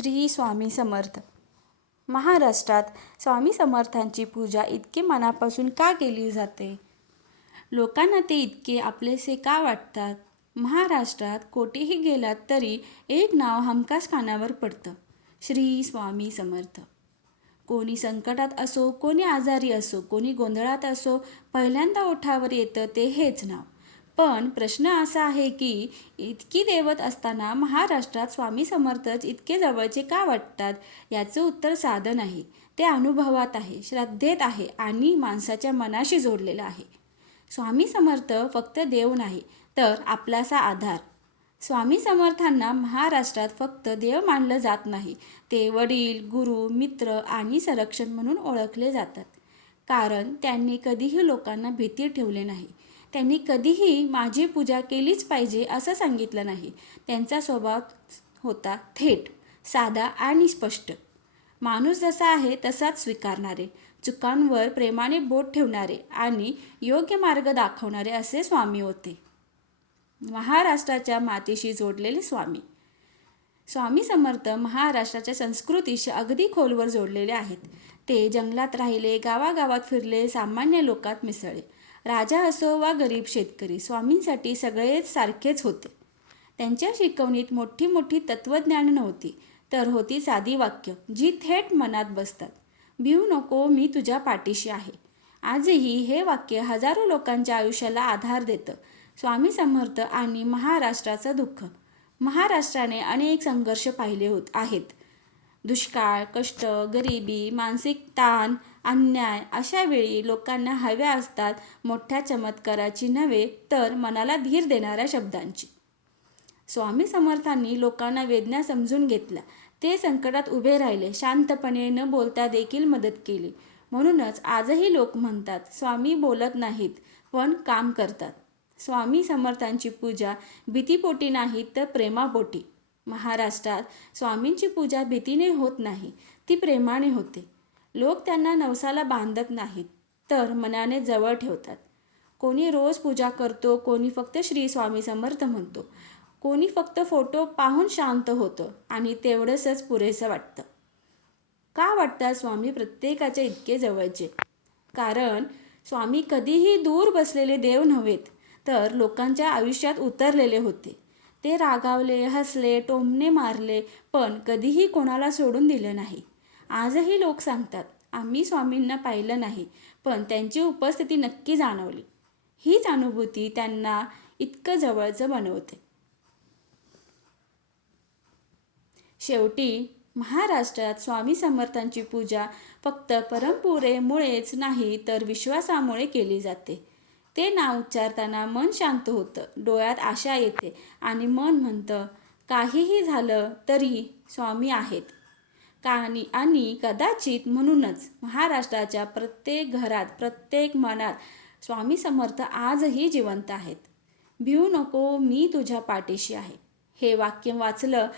श्री स्वामी समर्थ. महाराष्ट्रात स्वामी समर्थांची पूजा इतके मनापासून का केली जाते? लोकांना ते इतके आपलेसे का वाटतात? महाराष्ट्रात कोठेही गेलात तरी एक नाव हमखास कानावर पडतं, श्री स्वामी समर्थ. कोणी संकटात असो, कोणी आजारी असो, कोणी गोंधळात असो, पहिल्यांदा ओठावर येतं ते हेच नाव. पण प्रश्न असा आहे की इतकी दैवत असताना महाराष्ट्रात स्वामी समर्थच इतके जवळचे का वाटतात? याचं उत्तर साधं नाही. ते अनुभवात आहे, श्रद्धेत आहे आणि माणसाच्या मनाशी जोडलेलं आहे. स्वामी समर्थ फक्त देव नाही, तर आपलासा आधार. स्वामी समर्थांना महाराष्ट्रात फक्त देव मानलं जात नाही, ते वडील, गुरु, मित्र आणि संरक्षण म्हणून ओळखले जातात. कारण त्यांनी कधीही लोकांना भीती ठेवले नाही. त्यांनी कधीही माझी पूजा केलीच पाहिजे असं सांगितलं नाही. त्यांचा स्वभाव होता थेट, साधा आणि स्पष्ट. माणूस जसा आहे तसाच स्वीकारणारे, चुकांवर प्रेमाने बोट ठेवणारे आणि योग्य मार्ग दाखवणारे असे स्वामी होते. महाराष्ट्राच्या मातीशी जोडलेले स्वामी. स्वामी समर्थ महाराष्ट्राच्या संस्कृतीशी अगदी खोलवर जोडलेले आहेत. ते जंगलात राहिले, गावागावात फिरले, सामान्य लोकात मिसळले. राजा असो वा गरीब शेतकरी, स्वामींसाठी सगळेच सारखेच होते. त्यांच्या शिकवणीत मोठी मोठी तत्त्वज्ञान नव्हती, तर होती साधी वाक्य जी थेट मनात बसतात. भिवू नको, मी तुझ्या पाठीशी आहे. आजही हे वाक्य हजारो लोकांच्या आयुष्याला आधार देतं. स्वामी समर्थ आणि महाराष्ट्राचं दुःख. महाराष्ट्राने अनेक संघर्ष पाहिले आहेत. दुष्काळ, कष्ट, गरिबी, मानसिक ताण, अन्याय. अशा वेळी लोकांना हव्या असतात मोठ्या चमत्काराची नव्हे, तर मनाला धीर देणाऱ्या शब्दांची. स्वामी समर्थांनी लोकांना वेदना समजून घेतल्या. ते संकटात उभे राहिले, शांतपणे न बोलता देखील मदत केली. म्हणूनच आजही लोक म्हणतात, स्वामी बोलत नाहीत पण काम करतात. स्वामी समर्थांची पूजा भीतीपोटी नाही, तर प्रेमापोटी. महाराष्ट्रात स्वामींची पूजा भीतीने होत नाही, ती प्रेमाने होते. लोक त्यांना नवसाला बांधत नाहीत, तर मनाने जवळ ठेवतात. कोणी रोज पूजा करतो, कोणी फक्त श्री स्वामी समर्थ म्हणतो, कोणी फक्त फोटो पाहून शांत होतं आणि तेवढंच पुरेसं वाटतं. का वाटतात स्वामी प्रत्येकाच्या इतके जवळचे? कारण स्वामी कधीही दूर बसलेले देव नव्हेत, तर लोकांच्या आयुष्यात उतरलेले होते. ते रागावले, हसले, टोमणे मारले, पण कधीही कोणाला सोडून दिलं नाही. आजही लोक सांगतात, आम्ही स्वामींना पाहिलं नाही, पण त्यांची उपस्थिती नक्की जाणवली. हीच अनुभूती त्यांना इतकं जवळचं बनवते. शेवटी महाराष्ट्रात स्वामी समर्थांची पूजा फक्त परंपरेमुळेच नाही, तर विश्वासामुळे केली जाते. ते नाव उच्चारताना मन शांत होतं, डोळ्यात आशा येते आणि मन म्हणतं, काहीही झालं तरी स्वामी आहेत. आणि कदाचित म्हणूनच महाराष्ट्राच्या प्रत्येक घरात, प्रत्येक मनात स्वामी समर्थ आजही जिवंत आहेत. भिवू नको, मी तुझ्या पाठीशी आहे. हे वाक्य वाचलं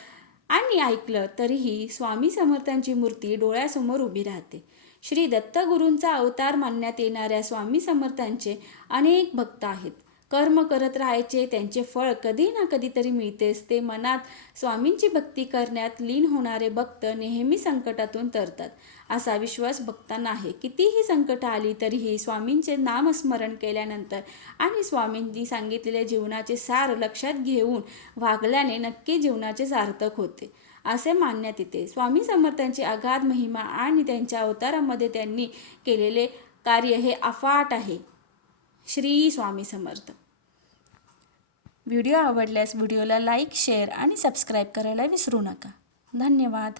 आणि ऐकलं तरीही स्वामी समर्थांची मूर्ती डोळ्यासमोर उभी राहते. श्री दत्तगुरूंचा अवतार मानण्यात येणाऱ्या स्वामी समर्थांचे अनेक भक्त आहेत. कर्म करत राहायचे, त्यांचे फळ कधी ना कधीतरी मिळतेच. ते मनात स्वामींची भक्ती करण्यात लीन होणारे भक्त नेहमी संकटातून तरतात, असा विश्वास भक्तांना आहे. कितीही संकट आली तरीही स्वामींचे नामस्मरण केल्यानंतर आणि स्वामींनी सांगितलेले जीवनाचे सार लक्षात घेऊन वागल्याने नक्की जीवनाचे सार्थक होते, असे मानण्यात येते. स्वामी समर्थांची अगाध महिमा आणि त्यांच्या अवतारामध्ये त्यांनी केलेले कार्य हे अफाट आहे. श्री स्वामी समर्थ. व्हिडिओ आवडल्यास व्हिडिओला लाईक, शेअर आणि सबस्क्राईब करायला विसरू नका. धन्यवाद.